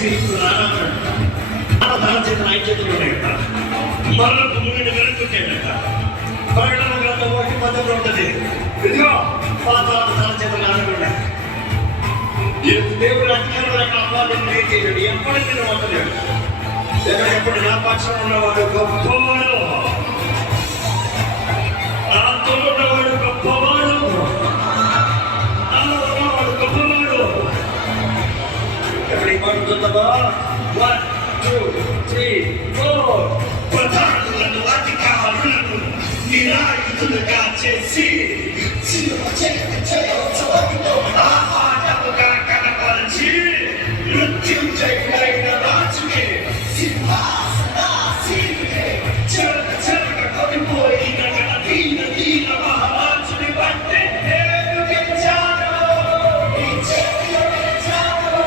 చేసి తన చేతులు ఆయన చేతులు ఉన్నాయట. మరణపు మునిని వెనుకుంటేనట. ప్రకటన గ్రంథం 1:10 ఉంటుంది. ఇదిగో పాతాళం తన చేతులు ఆడకుండా దేవుడు అధికారుల కాపాలని చేయడు. ఎప్పటికీ వదలేడు. ఎప్పుడు నా పక్షం ఉన్నవాడు గొప్పవాడు, నాతో ఉన్నవాడు గొప్పవాడు, నాలో ఉన్నవాడు గొప్పవాడు. ఎక్కడికి పడుతుందమ్మా? 1, 2, 3, 4 ప్రధానులను అధికారులను నిరాయుధులుగా చేసి ఆహారముగా కనపరిచి మృత్యుంజయుడైన రాజుకే సింహాసనాసీనుడే చెరగ కొనిపోయిన దీన దీన మహారాజుని బట్టి నేను గెలిచాను. నీ చేతిలో గెలిచాను,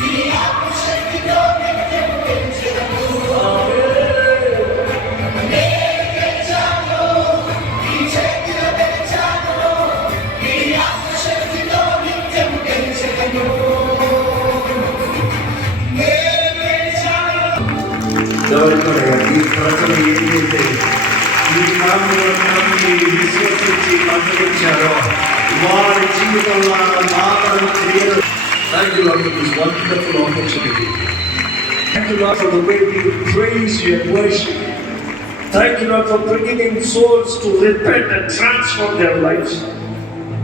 నీ ఆత్మశక్తితో నేను గెలిచాను. నేను గెలిచాను, నీ చేతిలో గెలిచాను, నీ ఆత్మశక్తితో నిత్యం గెలిచాను. ఈ ప్రజలు ఏదైతే ఈ నామమును విశ్వసించి అనుసరించారో వారి జీవితంలో మానవ క్రియలు. Thank you Lord for this wonderful opportunity. Thank you Lord for the way we praise you and worship. Thank you Lord for bringing in souls to repent and transform their lives.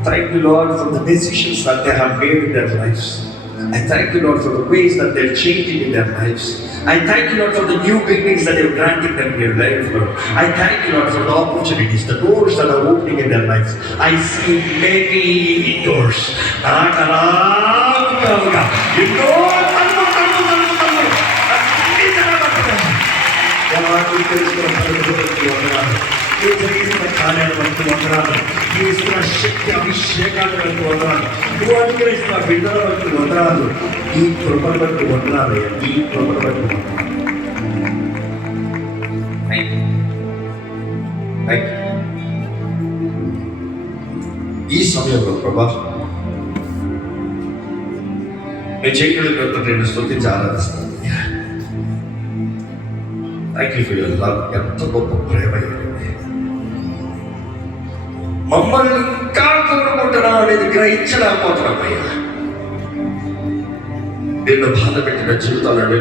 Thank you Lord for the decisions that they have made in their lives. I thank you Lord for the ways that they're changing in their lives. I thank you Lord for the new beginnings that you're granting them in their life, Lord. I thank you Lord for the opportunities, the doors that are opening in their lives. I see many doors. ఇస్తున్న శక్తి అభిషేకాలు బట్టి వందనాలు. నువ్వు అనుగ్రహిస్తున్న బిడ్డల బట్టి వందనాలు. ఈ కృపను బట్టి వందనాలు. ఈ కృపను బట్టి వందనాలు. ఈ సమయంలో ప్రభా నేను చేయగలిగినంత నేను స్తుతించి ఆరాధిస్తాను. Thank you for your love. ఎంత గొప్ప ప్రేమ మమ్మల్ని ఇంకా కోరుకుంటున్నాం అనేది గ్రహించలేకపోతున్నాం అయ్యా. నిన్ను బాధ పెట్టిన జీవితాలను